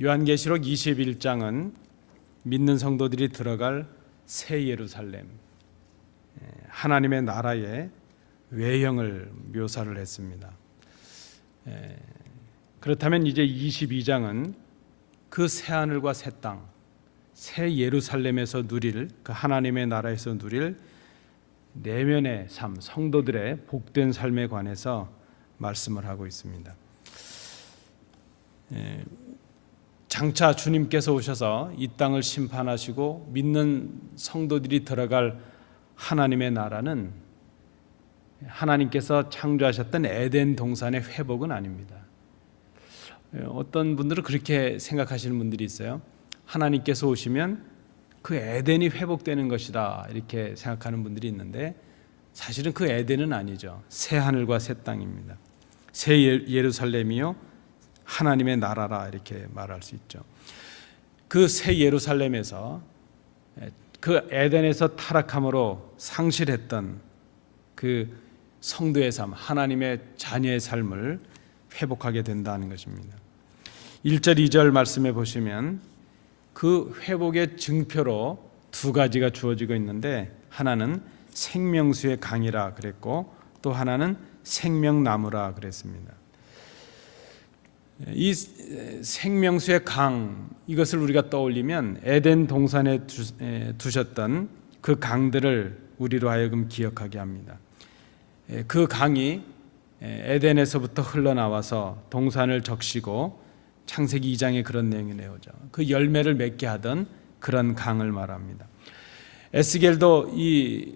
요한계시록 21장은 믿는 성도들이 들어갈 새 예루살렘, 하나님의 나라의 외형을 묘사를 했습니다. 그렇다면 이제 22장은 그 새 하늘과 새 땅, 새 예루살렘에서 누릴, 그 하나님의 나라에서 누릴 내면의 삶, 성도들의 복된 삶에 관해서 말씀을 하고 있습니다. 장차 주님께서 오셔서 이 땅을 심판하시고 믿는 성도들이 들어갈 하나님의 나라는 하나님께서 창조하셨던 에덴 동산의 회복은 아닙니다. 어떤 분들은 그렇게 생각하시는 분들이 있어요. 하나님께서 오시면 그 에덴이 회복되는 것이다, 이렇게 생각하는 분들이 있는데 사실은 그 에덴은 아니죠. 새 하늘과 새 땅입니다. 새 예루살렘이요 하나님의 나라라, 이렇게 말할 수 있죠. 그 새 예루살렘에서 그 에덴에서 타락함으로 상실했던 그 성도의 삶, 하나님의 자녀의 삶을 회복하게 된다는 것입니다. 1절 2절 말씀해 보시면 그 회복의 증표로 두 가지가 주어지고 있는데, 하나는 생명수의 강이라 그랬고 또 하나는 생명나무라 그랬습니다. 이 생명수의 강, 이것을 우리가 떠올리면 에덴 동산에 두셨던 그 강들을 우리로 하여금 기억하게 합니다. 그 강이 에덴에서부터 흘러나와서 동산을 적시고 창세기 2장에 그런 내용이 나오죠. 그 열매를 맺게 하던 그런 강을 말합니다. 에스겔도 이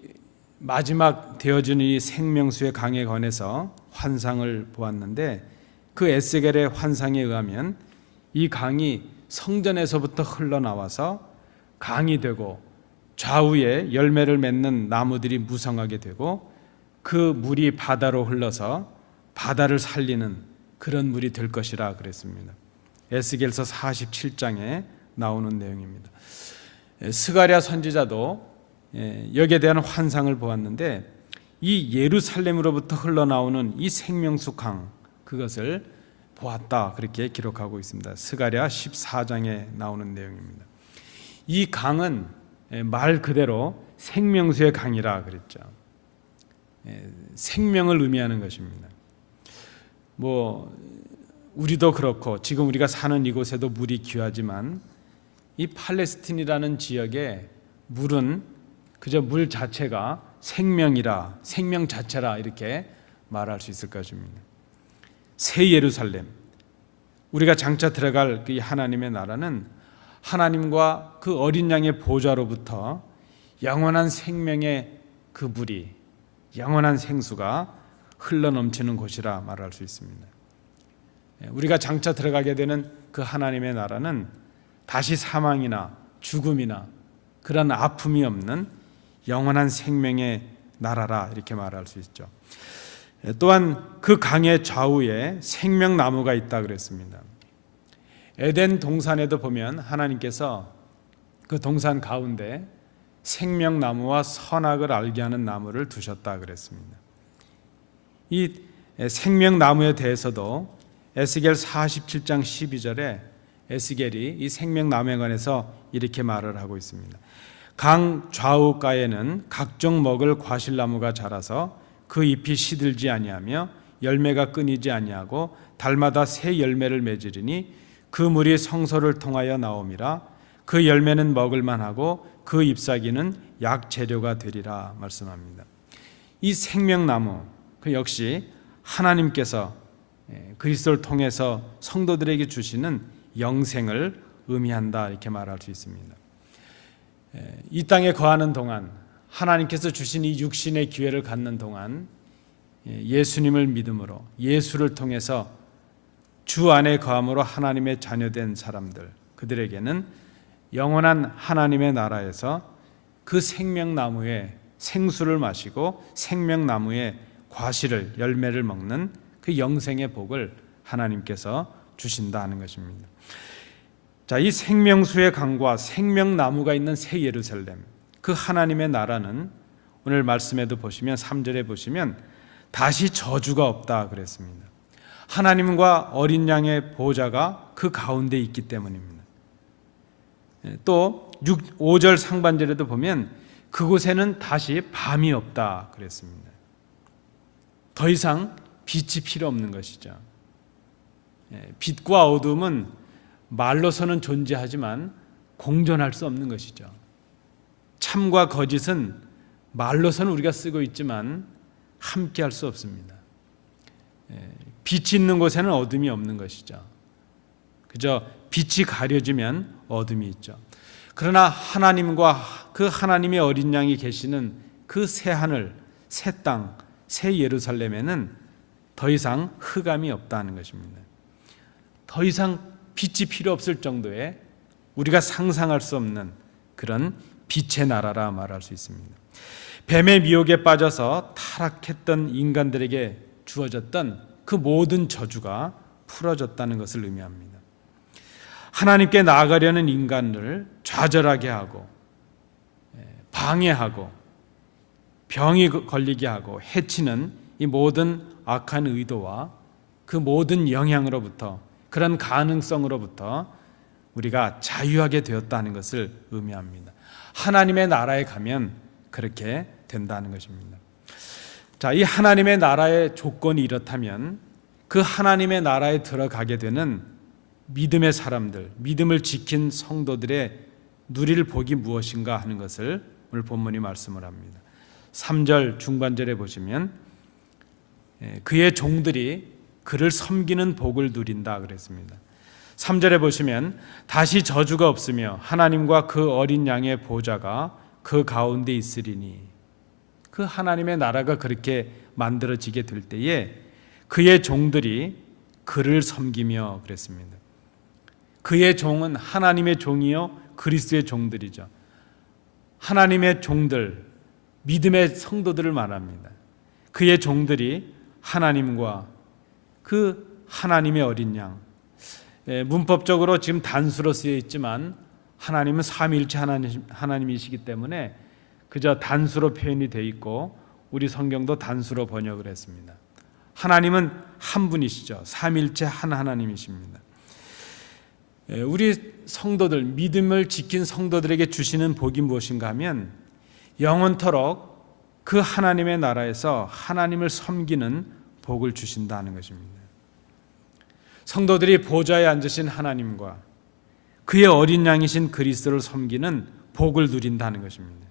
마지막 되어진 이 생명수의 강에 관해서 환상을 보았는데, 그 에스겔의 환상에 의하면 이 강이 성전에서부터 흘러나와서 강이 되고 좌우에 열매를 맺는 나무들이 무성하게 되고 그 물이 바다로 흘러서 바다를 살리는 그런 물이 될 것이라 그랬습니다. 에스겔서 47장에 나오는 내용입니다. 스가랴 선지자도 여기에 대한 환상을 보았는데, 이 예루살렘으로부터 흘러나오는 이 생명수 강, 그것을 보았다, 그렇게 기록하고 있습니다. 스가랴 14장에 나오는 내용입니다. 이 강은 말 그대로 생명수의 강이라 그랬죠. 생명을 의미하는 것입니다. 우리도 그렇고 지금 우리가 사는 이곳에도 물이 귀하지만 이 팔레스틴이라는 지역에 물은 그저 물 자체가 생명이라, 생명 자체라, 이렇게 말할 수 있을 것입니다. 새 예루살렘, 우리가 장차 들어갈 그 하나님의 나라는 하나님과 그 어린 양의 보좌로부터 영원한 생명의 그 물이, 영원한 생수가 흘러넘치는 곳이라 말할 수 있습니다. 우리가 장차 들어가게 되는 그 하나님의 나라는 다시 사망이나 죽음이나 그런 아픔이 없는 영원한 생명의 나라라, 이렇게 말할 수 있죠. 또한 그 강의 좌우에 생명나무가 있다 그랬습니다. 에덴 동산에도 보면 하나님께서 그 동산 가운데 생명나무와 선악을 알게 하는 나무를 두셨다 그랬습니다. 이 생명나무에 대해서도 에스겔 47장 12절에 에스겔이 이 생명나무에 관해서 이렇게 말을 하고 있습니다. 강 좌우가에는 각종 먹을 과실나무가 자라서 그 잎이 시들지 아니하며 열매가 끊이지 아니하고 달마다 새 열매를 맺으리니 그 물이 성소를 통하여 나옴이라. 그 열매는 먹을만하고 그 잎사귀는 약 재료가 되리라 말씀합니다. 이 생명나무, 그 역시 하나님께서 그리스도를 통해서 성도들에게 주시는 영생을 의미한다, 이렇게 말할 수 있습니다. 이 땅에 거하는 동안, 하나님께서 주신 이 육신의 기회를 갖는 동안 예수님을 믿음으로, 예수를 통해서 주 안에 거함으로 하나님의 자녀된 사람들, 그들에게는 영원한 하나님의 나라에서 그 생명나무의 생수를 마시고 생명나무의 과실을, 열매를 먹는 그 영생의 복을 하나님께서 주신다 하는 것입니다. 자, 이 생명수의 강과 생명나무가 있는 새 예루살렘, 그 하나님의 나라는 오늘 말씀에도 보시면 3절에 보시면 다시 저주가 없다 그랬습니다. 하나님과 어린 양의 보좌가 그 가운데 있기 때문입니다. 또 5절 상반절에도 보면 그곳에는 다시 밤이 없다 그랬습니다. 더 이상 빛이 필요 없는 것이죠. 빛과 어둠은 말로서는 존재하지만 공존할 수 없는 것이죠. 참과 거짓은 말로서는 우리가 쓰고 있지만 함께 할 수 없습니다. 빛이 있는 곳에는 어둠이 없는 것이죠. 그저 빛이 가려지면 어둠이 있죠. 그러나 하나님과 그 하나님의 어린 양이 계시는 그 새 하늘, 새 땅, 새 예루살렘에는 더 이상 흑암이 없다는 것입니다. 더 이상 빛이 필요 없을 정도의 우리가 상상할 수 없는 그런 빛의 나라라 말할 수 있습니다. 뱀의 미혹에 빠져서 타락했던 인간들에게 주어졌던 그 모든 저주가 풀어졌다는 것을 의미합니다. 하나님께 나아가려는 인간을 좌절하게 하고 방해하고 병이 걸리게 하고 해치는 이 모든 악한 의도와 그 모든 영향으로부터, 그런 가능성으로부터 우리가 자유하게 되었다는 것을 의미합니다. 하나님의 나라에 가면 그렇게 된다는 것입니다. 자, 이 하나님의 나라의 조건이 이렇다면 그 하나님의 나라에 들어가게 되는 믿음의 사람들, 믿음을 지킨 성도들의 누릴 복이 무엇인가 하는 것을 오늘 본문이 말씀을 합니다. 3절 중반절에 보시면 그의 종들이 그를 섬기는 복을 누린다 그랬습니다. 3절에 보시면 다시 저주가 없으며 하나님과 그 어린 양의 보좌가 그 가운데 있으리니, 그 하나님의 나라가 그렇게 만들어지게 될 때에 그의 종들이 그를 섬기며 그랬습니다. 그의 종은 하나님의 종이요 그리스도의 종들이죠. 하나님의 종들, 믿음의 성도들을 말합니다. 그의 종들이 하나님과 그 하나님의 어린 양, 문법적으로 지금 단수로 쓰여 있지만 하나님은 삼위일체 하나님이시기 때문에 그저 단수로 표현이 되어 있고 우리 성경도 단수로 번역을 했습니다. 하나님은 한 분이시죠. 삼위일체 한 하나님이십니다. 우리 성도들, 믿음을 지킨 성도들에게 주시는 복이 무엇인가 하면 영원토록 그 하나님의 나라에서 하나님을 섬기는 복을 주신다는 것입니다. 성도들이 보좌에 앉으신 하나님과 그의 어린 양이신 그리스도를 섬기는 복을 누린다는 것입니다.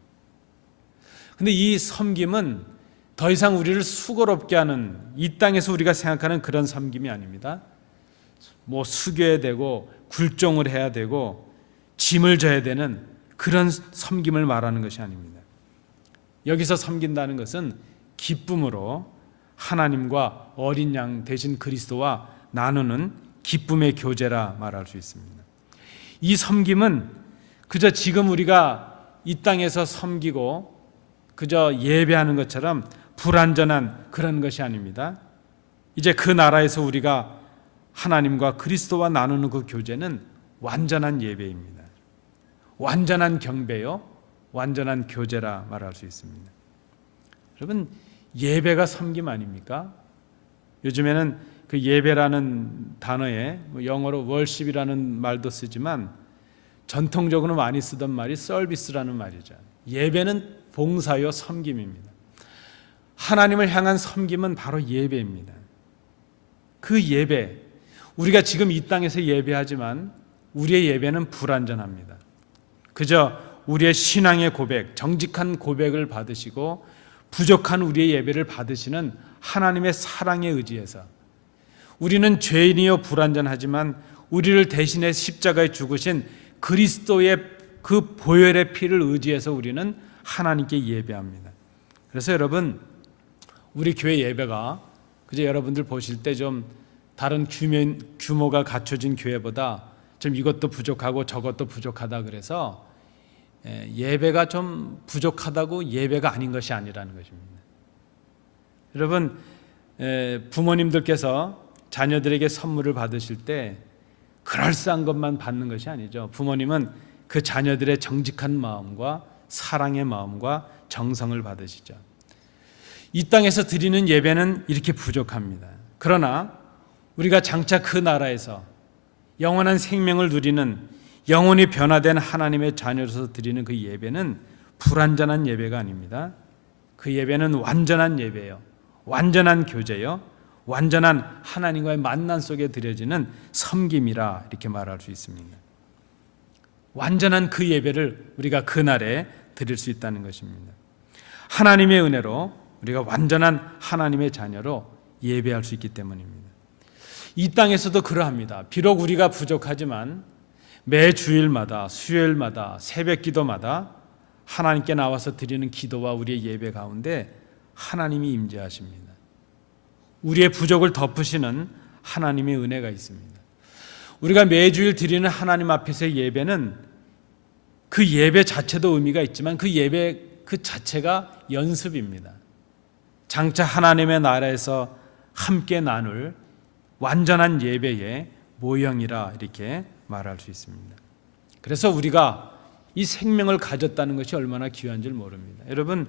그런데 이 섬김은 더 이상 우리를 수고롭게 하는, 이 땅에서 우리가 생각하는 그런 섬김이 아닙니다. 뭐 수교해야 되고 굴종을 해야 되고 짐을 져야 되는 그런 섬김을 말하는 것이 아닙니다. 여기서 섬긴다는 것은 기쁨으로 하나님과 어린 양 대신 그리스도와 나누는 기쁨의 교제라 말할 수 있습니다. 이 섬김은 그저 지금 우리가 이 땅에서 섬기고 그저 예배하는 것처럼 불완전한 그런 것이 아닙니다. 이제 그 나라에서 우리가 하나님과 그리스도와 나누는 그 교제는 완전한 예배입니다. 완전한 경배요, 완전한 교제라 말할 수 있습니다. 여러분, 예배가 섬김 아닙니까? 요즘에는 그 예배라는 단어에 영어로 worship이라는 말도 쓰지만 전통적으로 많이 쓰던 말이 서비스라는 말이죠. 예배는 봉사요 섬김입니다. 하나님을 향한 섬김은 바로 예배입니다. 그 예배, 우리가 지금 이 땅에서 예배하지만 우리의 예배는 불완전합니다. 그저 우리의 신앙의 고백, 정직한 고백을 받으시고 부족한 우리의 예배를 받으시는 하나님의 사랑에 의지해서, 우리는 죄인이요 불완전하지만 우리를 대신해 십자가에 죽으신 그리스도의 그 보혈의 피를 의지해서 우리는 하나님께 예배합니다. 그래서 여러분, 우리 교회 예배가 그저 여러분들 보실 때 좀 다른 규모가 갖춰진 교회보다 좀 이것도 부족하고 저것도 부족하다 그래서 예배가 좀 부족하다고 예배가 아닌 것이 아니라는 것입니다. 여러분, 부모님들께서 자녀들에게 선물을 받으실 때 그럴싸한 것만 받는 것이 아니죠. 부모님은 그 자녀들의 정직한 마음과 사랑의 마음과 정성을 받으시죠. 이 땅에서 드리는 예배는 이렇게 부족합니다. 그러나 우리가 장차 그 나라에서 영원한 생명을 누리는 영원히 변화된 하나님의 자녀로서 드리는 그 예배는 불완전한 예배가 아닙니다. 그 예배는 완전한 예배예요. 완전한 교제요. 완전한 하나님과의 만남 속에 드려지는 섬김이라 이렇게 말할 수 있습니다. 완전한 그 예배를 우리가 그날에 드릴 수 있다는 것입니다. 하나님의 은혜로 우리가 완전한 하나님의 자녀로 예배할 수 있기 때문입니다. 이 땅에서도 그러합니다. 비록 우리가 부족하지만 매 주일마다, 수요일마다, 새벽 기도마다 하나님께 나와서 드리는 기도와 우리의 예배 가운데 하나님이 임재하십니다. 우리의 부족을 덮으시는 하나님의 은혜가 있습니다. 우리가 매주일 드리는 하나님 앞에서의 예배는 그 예배 자체도 의미가 있지만 그 예배 그 자체가 연습입니다. 장차 하나님의 나라에서 함께 나눌 완전한 예배의 모형이라 이렇게 말할 수 있습니다. 그래서 우리가 이 생명을 가졌다는 것이 얼마나 귀한 줄 모릅니다. 여러분,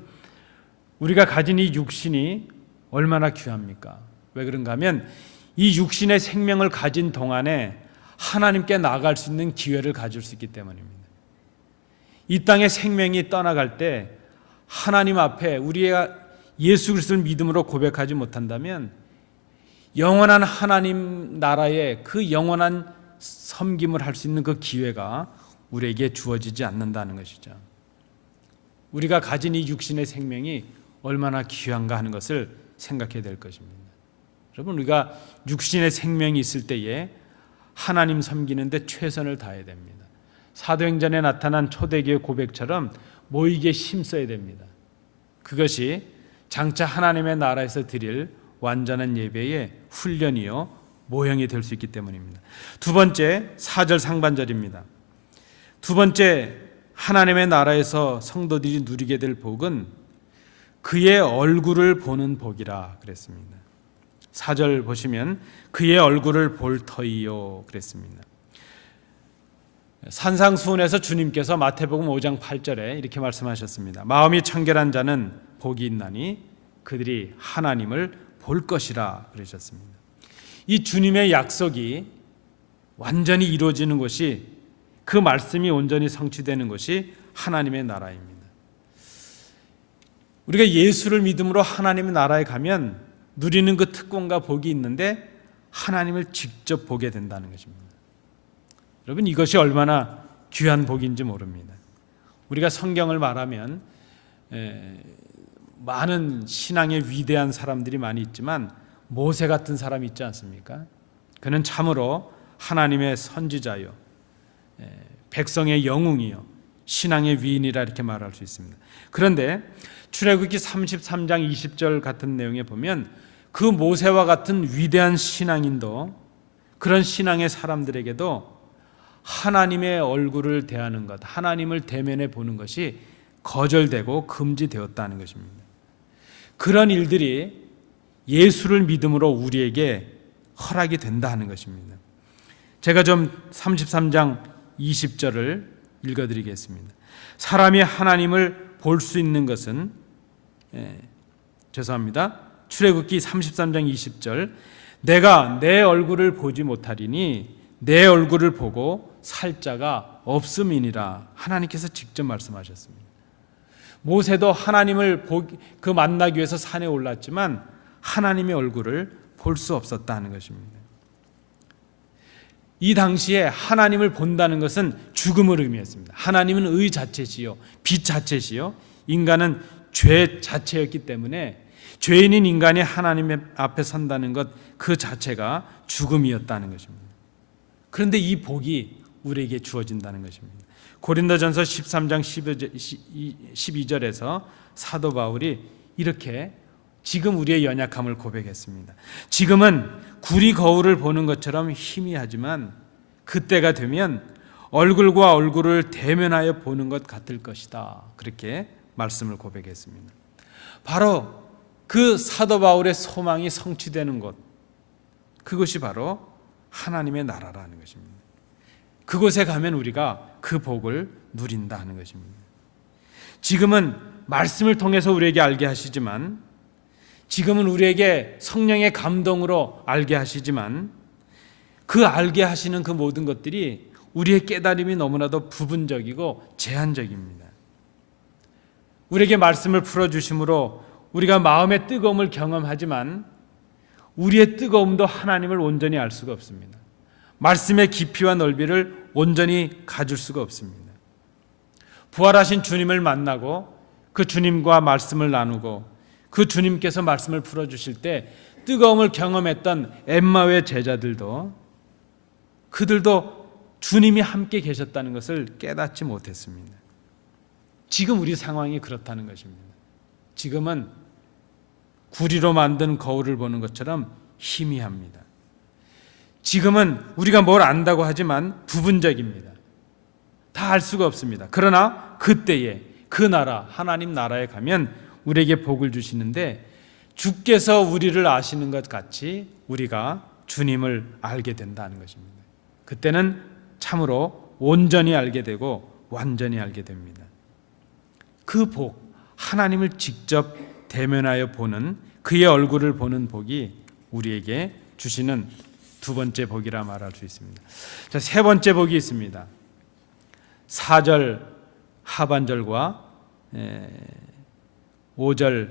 우리가 가진 이 육신이 얼마나 귀합니까? 왜 그런가 하면 이 육신의 생명을 가진 동안에 하나님께 나아갈 수 있는 기회를 가질 수 있기 때문입니다. 이 땅의 생명이 떠나갈 때 하나님 앞에 우리가 예수 그리스도를 믿음으로 고백하지 못한다면 영원한 하나님 나라의 그 영원한 섬김을 할 수 있는 그 기회가 우리에게 주어지지 않는다는 것이죠. 우리가 가진 이 육신의 생명이 얼마나 귀한가 하는 것을 생각해야 될 것입니다. 여러분, 우리가 육신의 생명이 있을 때에 하나님 섬기는데 최선을 다해야 됩니다. 사도행전에 나타난 초대교회 고백처럼 모이게 힘써야 됩니다. 그것이 장차 하나님의 나라에서 드릴 완전한 예배의 훈련이요 모형이 될 수 있기 때문입니다. 두 번째, 4절 상반절입니다. 두 번째, 하나님의 나라에서 성도들이 누리게 될 복은 그의 얼굴을 보는 복이라 그랬습니다. 4절 보시면 그의 얼굴을 볼 터이요 그랬습니다. 산상수훈에서 주님께서 마태복음 5장 8절에 이렇게 말씀하셨습니다. 마음이 청결한 자는 복이 있나니 그들이 하나님을 볼 것이라 그러셨습니다. 이 주님의 약속이 완전히 이루어지는 것이, 그 말씀이 온전히 성취되는 것이 하나님의 나라입니다. 우리가 예수를 믿음으로 하나님의 나라에 가면 누리는 그 특권과 복이 있는데 하나님을 직접 보게 된다는 것입니다. 여러분, 이것이 얼마나 귀한 복인지 모릅니다. 우리가 성경을 말하면 많은 신앙의 위대한 사람들이 많이 있지만 모세 같은 사람이 있지 않습니까? 그는 참으로 하나님의 선지자요, 백성의 영웅이요, 신앙의 위인이라 이렇게 말할 수 있습니다. 그런데 출애굽기 33장 20절 같은 내용에 보면 그 모세와 같은 위대한 신앙인도, 그런 신앙의 사람들에게도 하나님의 얼굴을 대하는 것, 하나님을 대면해 보는 것이 거절되고 금지되었다는 것입니다. 그런 일들이 예수를 믿음으로 우리에게 허락이 된다 하는 것입니다. 제가 좀 33장 20절을 읽어드리겠습니다. 사람이 하나님을 볼 수 있는 것은 출애굽기 33장 20절, 내가 내 얼굴을 보지 못하리니 내 얼굴을 보고 살 자가 없음이니라. 하나님께서 직접 말씀하셨습니다. 모세도 하나님을 만나기 위해서 산에 올랐지만 하나님의 얼굴을 볼 수 없었다는 것입니다. 이 당시에 하나님을 본다는 것은 죽음을 의미했습니다. 하나님은 의 자체시요, 빛 자체시요, 인간은 죄 자체였기 때문에 죄인인 인간이 하나님 앞에 선다는 것 그 자체가 죽음이었다는 것입니다. 그런데 이 복이 우리에게 주어진다는 것입니다. 고린도전서 13장 12절에서 사도 바울이 이렇게 지금 우리의 연약함을 고백했습니다. 지금은 구리 거울을 보는 것처럼 희미하지만 그때가 되면 얼굴과 얼굴을 대면하여 보는 것 같을 것이다. 그렇게 말씀을 고백했습니다. 바로 그 사도 바울의 소망이 성취되는 곳, 그것이 바로 하나님의 나라라는 것입니다. 그곳에 가면 우리가 그 복을 누린다 하는 것입니다. 지금은 말씀을 통해서 우리에게 알게 하시지만, 지금은 우리에게 성령의 감동으로 알게 하시지만 그 알게 하시는 그 모든 것들이 우리의 깨달음이 너무나도 부분적이고 제한적입니다. 우리에게 말씀을 풀어주심으로 우리가 마음의 뜨거움을 경험하지만 우리의 뜨거움도 하나님을 온전히 알 수가 없습니다. 말씀의 깊이와 넓이를 온전히 가질 수가 없습니다. 부활하신 주님을 만나고 그 주님과 말씀을 나누고 그 주님께서 말씀을 풀어주실 때 뜨거움을 경험했던 엠마오의 제자들도 그들도 주님이 함께 계셨다는 것을 깨닫지 못했습니다. 지금 우리 상황이 그렇다는 것입니다. 지금은 구리로 만든 거울을 보는 것처럼 희미합니다. 지금은 우리가 뭘 안다고 하지만 부분적입니다. 다 알 수가 없습니다. 그러나 그때에 그 나라, 하나님 나라에 가면 우리에게 복을 주시는데 주께서 우리를 아시는 것 같이 우리가 주님을 알게 된다는 것입니다. 그때는 참으로 온전히 알게 되고 완전히 알게 됩니다. 그 복, 하나님을 직접 대면하여 보는 그의 얼굴을 보는 복이 우리에게 주시는 두 번째 복이라 말할 수 있습니다. 자, 세 번째 복이 있습니다. 4절 하반절과 5절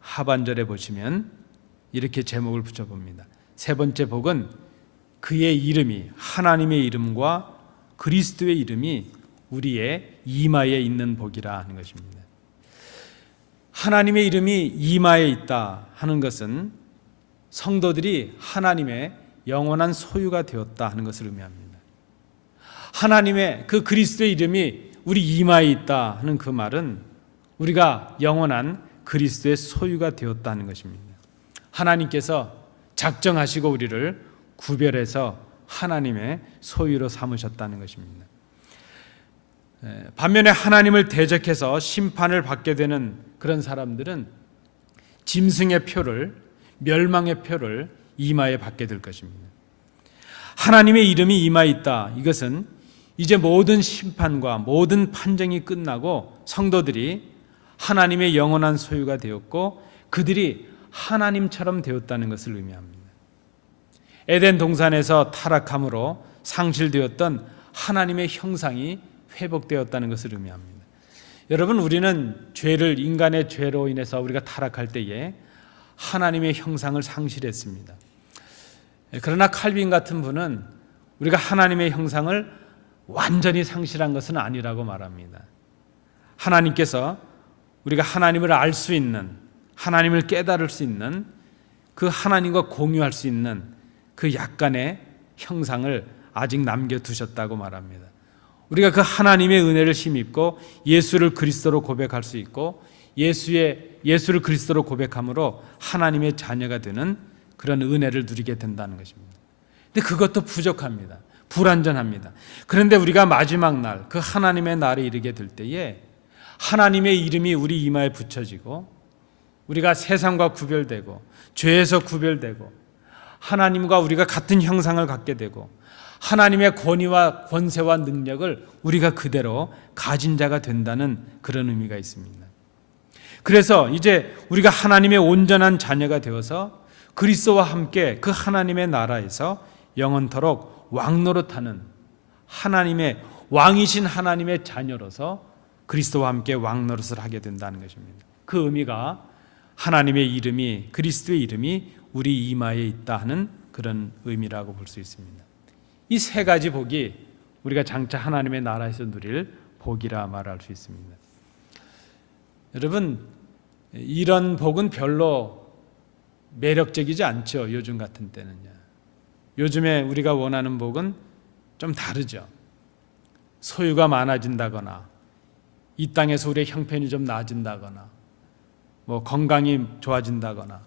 하반절에 보시면 이렇게 제목을 붙여봅니다. 세 번째 복은 그의 이름이, 하나님의 이름과 그리스도의 이름이 우리의 이마에 있는 복이라 하는 것입니다. 하나님의 이름이 이마에 있다 하는 것은 성도들이 하나님의 영원한 소유가 되었다 하는 것을 의미합니다. 하나님의 그 그리스도의 이름이 우리 이마에 있다 하는 그 말은 우리가 영원한 그리스도의 소유가 되었다는 것입니다. 하나님께서 작정하시고 우리를 구별해서 하나님의 소유로 삼으셨다는 것입니다. 반면에 하나님을 대적해서 심판을 받게 되는 그런 사람들은 짐승의 표를, 멸망의 표를 이마에 받게 될 것입니다. 하나님의 이름이 이마에 있다. 이것은 이제 모든 심판과 모든 판정이 끝나고 성도들이 하나님의 영원한 소유가 되었고 그들이 하나님처럼 되었다는 것을 의미합니다. 에덴 동산에서 타락함으로 상실되었던 하나님의 형상이 회복되었다는 것을 의미합니다. 여러분, 우리는 인간의 죄로 인해서 우리가 타락할 때에 하나님의 형상을 상실했습니다. 그러나 칼빈 같은 분은 우리가 하나님의 형상을 완전히 상실한 것은 아니라고 말합니다. 하나님께서 우리가 하나님을 알 수 있는, 하나님을 깨달을 수 있는, 그 하나님과 공유할 수 있는 그 약간의 형상을 아직 남겨두셨다고 말합니다. 우리가 그 하나님의 은혜를 힘입고 예수를 그리스도로 고백할 수 있고 예수를 그리스도로 고백함으로 하나님의 자녀가 되는 그런 은혜를 누리게 된다는 것입니다. 근데 그것도 부족합니다. 불완전합니다. 그런데 우리가 마지막 날, 그 하나님의 날에 이르게 될 때에 하나님의 이름이 우리 이마에 붙여지고 우리가 세상과 구별되고 죄에서 구별되고 하나님과 우리가 같은 형상을 갖게 되고 하나님의 권위와 권세와 능력을 우리가 그대로 가진 자가 된다는 그런 의미가 있습니다. 그래서 이제 우리가 하나님의 온전한 자녀가 되어서 그리스도와 함께 그 하나님의 나라에서 영원토록 왕노릇하는 하나님의 왕이신 하나님의 자녀로서 그리스도와 함께 왕노릇을 하게 된다는 것입니다. 그 의미가 하나님의 이름이, 그리스도의 이름이 우리 이마에 있다 하는 그런 의미라고 볼 수 있습니다. 이 세 가지 복이 우리가 장차 하나님의 나라에서 누릴 복이라 말할 수 있습니다. 여러분, 이런 복은 별로 매력적이지 않죠. 요즘 같은 때는요. 요즘에 우리가 원하는 복은 좀 다르죠. 소유가 많아진다거나 이 땅에서 우리의 형편이 좀 나아진다거나 건강이 좋아진다거나.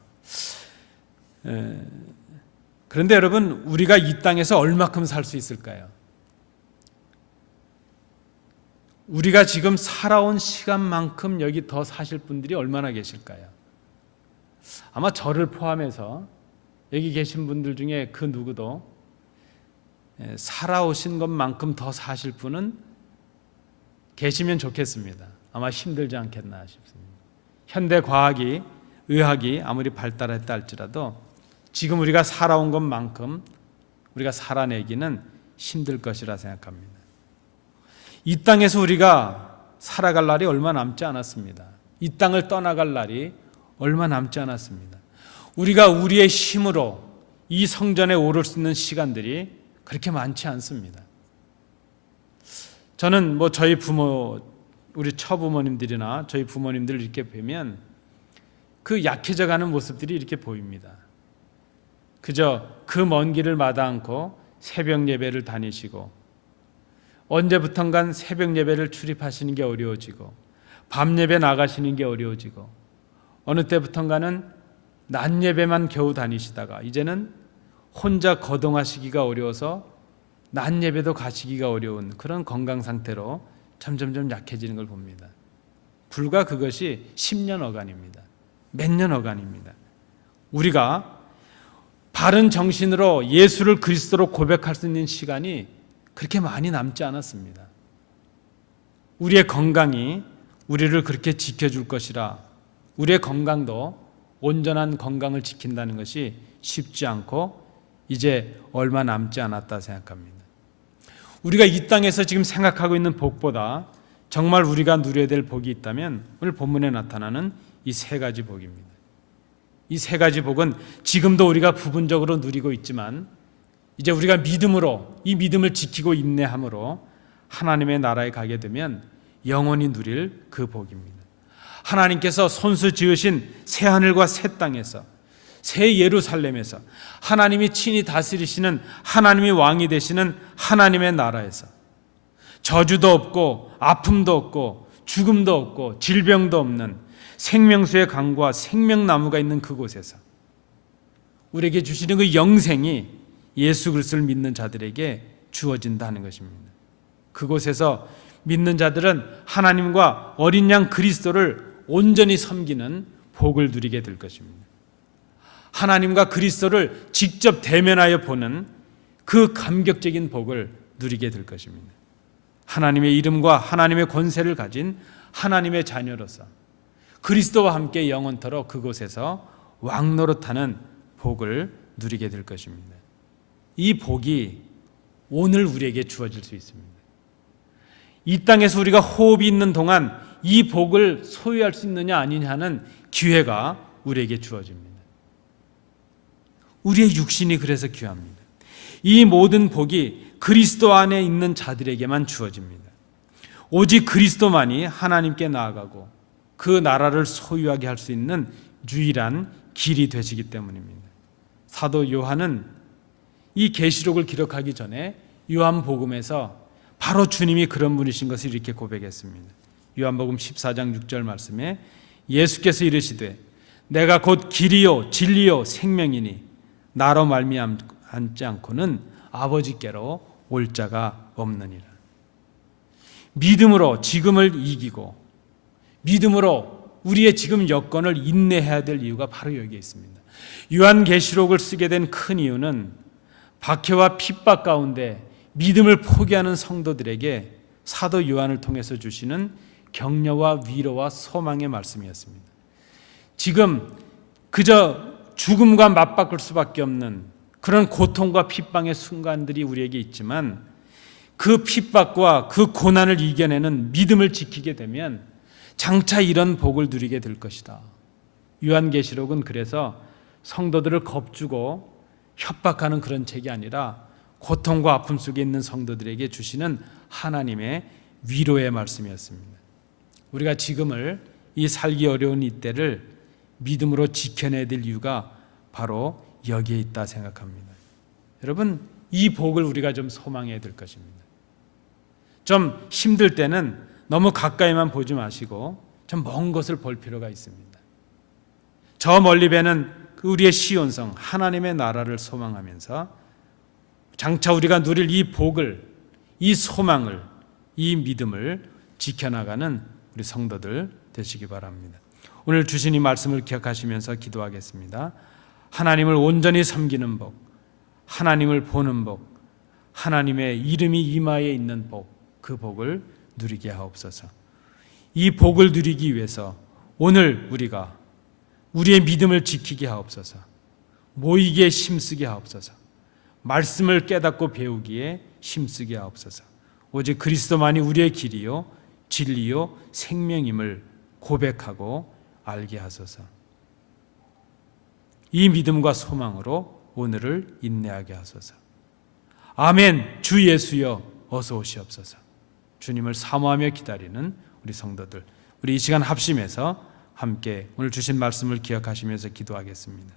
그런데 여러분, 우리가 이 땅에서 얼마큼 살 수 있을까요? 우리가 지금 살아온 시간만큼 여기 더 사실 분들이 얼마나 계실까요? 아마 저를 포함해서 여기 계신 분들 중에 그 누구도 살아오신 것만큼 더 사실 분은 계시면 좋겠습니다. 아마 힘들지 않겠나 싶습니다. 현대 과학이, 의학이 아무리 발달했다 할지라도 지금 우리가 살아온 것만큼 우리가 살아내기는 힘들 것이라 생각합니다. 이 땅에서 우리가 살아갈 날이 얼마 남지 않았습니다. 이 땅을 떠나갈 날이 얼마 남지 않았습니다. 우리가 우리의 힘으로 이 성전에 오를 수 있는 시간들이 그렇게 많지 않습니다. 저는 저희 부모, 우리 처부모님들이나 저희 부모님들 이렇게 뵈면 그 약해져 가는 모습들이 이렇게 보입니다. 그저 그 먼 길을 마다 않고 새벽 예배를 다니시고 언제부턴간 새벽 예배를 출입하시는 게 어려워지고 밤 예배 나가시는 게 어려워지고 어느 때부턴가는 낮 예배만 겨우 다니시다가 이제는 혼자 거동하시기가 어려워서 낮 예배도 가시기가 어려운 그런 건강 상태로 점점점 약해지는 걸 봅니다. 불과 그것이 10년 어간입니다. 몇 년 어간입니다. 우리가 바른 정신으로 예수를 그리스도로 고백할 수 있는 시간이 그렇게 많이 남지 않았습니다. 우리의 건강이 우리를 그렇게 지켜줄 것이라 우리의 건강도 온전한 건강을 지킨다는 것이 쉽지 않고 이제 얼마 남지 않았다 생각합니다. 우리가 이 땅에서 지금 생각하고 있는 복보다 정말 우리가 누려야 될 복이 있다면 오늘 본문에 나타나는 이 세 가지 복입니다. 이 세 가지 복은 지금도 우리가 부분적으로 누리고 있지만 이제 우리가 믿음으로 이 믿음을 지키고 인내함으로 하나님의 나라에 가게 되면 영원히 누릴 그 복입니다. 하나님께서 손수 지으신 새 하늘과 새 땅에서 새 예루살렘에서 하나님이 친히 다스리시는 하나님이 왕이 되시는 하나님의 나라에서 저주도 없고 아픔도 없고 죽음도 없고 질병도 없는 생명수의 강과 생명나무가 있는 그곳에서 우리에게 주시는 그 영생이 예수 그리스도를 믿는 자들에게 주어진다는 것입니다. 그곳에서 믿는 자들은 하나님과 어린 양 그리스도를 온전히 섬기는 복을 누리게 될 것입니다. 하나님과 그리스도를 직접 대면하여 보는 그 감격적인 복을 누리게 될 것입니다. 하나님의 이름과 하나님의 권세를 가진 하나님의 자녀로서 그리스도와 함께 영원토록 그곳에서 왕노릇하는 복을 누리게 될 것입니다. 이 복이 오늘 우리에게 주어질 수 있습니다. 이 땅에서 우리가 호흡이 있는 동안 이 복을 소유할 수 있느냐 아니냐 하는 기회가 우리에게 주어집니다. 우리의 육신이 그래서 귀합니다. 이 모든 복이 그리스도 안에 있는 자들에게만 주어집니다. 오직 그리스도만이 하나님께 나아가고 그 나라를 소유하게 할 수 있는 유일한 길이 되시기 때문입니다. 사도 요한은 이 계시록을 기록하기 전에 요한복음에서 바로 주님이 그런 분이신 것을 이렇게 고백했습니다. 요한복음 14장 6절 말씀에 예수께서 이르시되 내가 곧 길이요 진리요 생명이니 나로 말미암지 않고는 아버지께로 올 자가 없느니라. 믿음으로 지금을 이기고 믿음으로 우리의 지금 여건을 인내해야 될 이유가 바로 여기에 있습니다. 요한계시록을 쓰게 된 큰 이유는 박해와 핍박 가운데 믿음을 포기하는 성도들에게 사도 요한을 통해서 주시는 격려와 위로와 소망의 말씀이었습니다. 지금 그저 죽음과 맞바꿀 수밖에 없는 그런 고통과 핍박의 순간들이 우리에게 있지만 그 핍박과 그 고난을 이겨내는 믿음을 지키게 되면 장차 이런 복을 누리게 될 것이다. 요한계시록은 그래서 성도들을 겁주고 협박하는 그런 책이 아니라 고통과 아픔 속에 있는 성도들에게 주시는 하나님의 위로의 말씀이었습니다. 우리가 지금을 이 살기 어려운 이때를 믿음으로 지켜내야 될 이유가 바로 여기에 있다 생각합니다. 여러분, 이 복을 우리가 좀 소망해야 될 것입니다. 좀 힘들 때는 너무 가까이만 보지 마시고 좀 먼 곳을 볼 필요가 있습니다. 저 멀리 뵈는 우리의 시온성 하나님의 나라를 소망하면서 장차 우리가 누릴 이 복을, 이 소망을, 이 믿음을 지켜나가는 우리 성도들 되시기 바랍니다. 오늘 주신 이 말씀을 기억하시면서 기도하겠습니다. 하나님을 온전히 섬기는 복, 하나님을 보는 복, 하나님의 이름이 이마에 있는 복, 그 복을 누리게 하옵소서. 이 복을 누리기 위해서 오늘 우리가 우리의 믿음을 지키게 하옵소서. 모이기에 힘쓰게 하옵소서. 말씀을 깨닫고 배우기에 힘쓰게 하옵소서. 오직 그리스도만이 우리의 길이요 진리요 생명임을 고백하고 알게 하소서. 이 믿음과 소망으로 오늘을 인내하게 하소서. 아멘. 주 예수여 어서 오시옵소서. 주님을 사모하며 기다리는 우리 성도들, 우리 이 시간 합심해서 함께 오늘 주신 말씀을 기억하시면서 기도하겠습니다.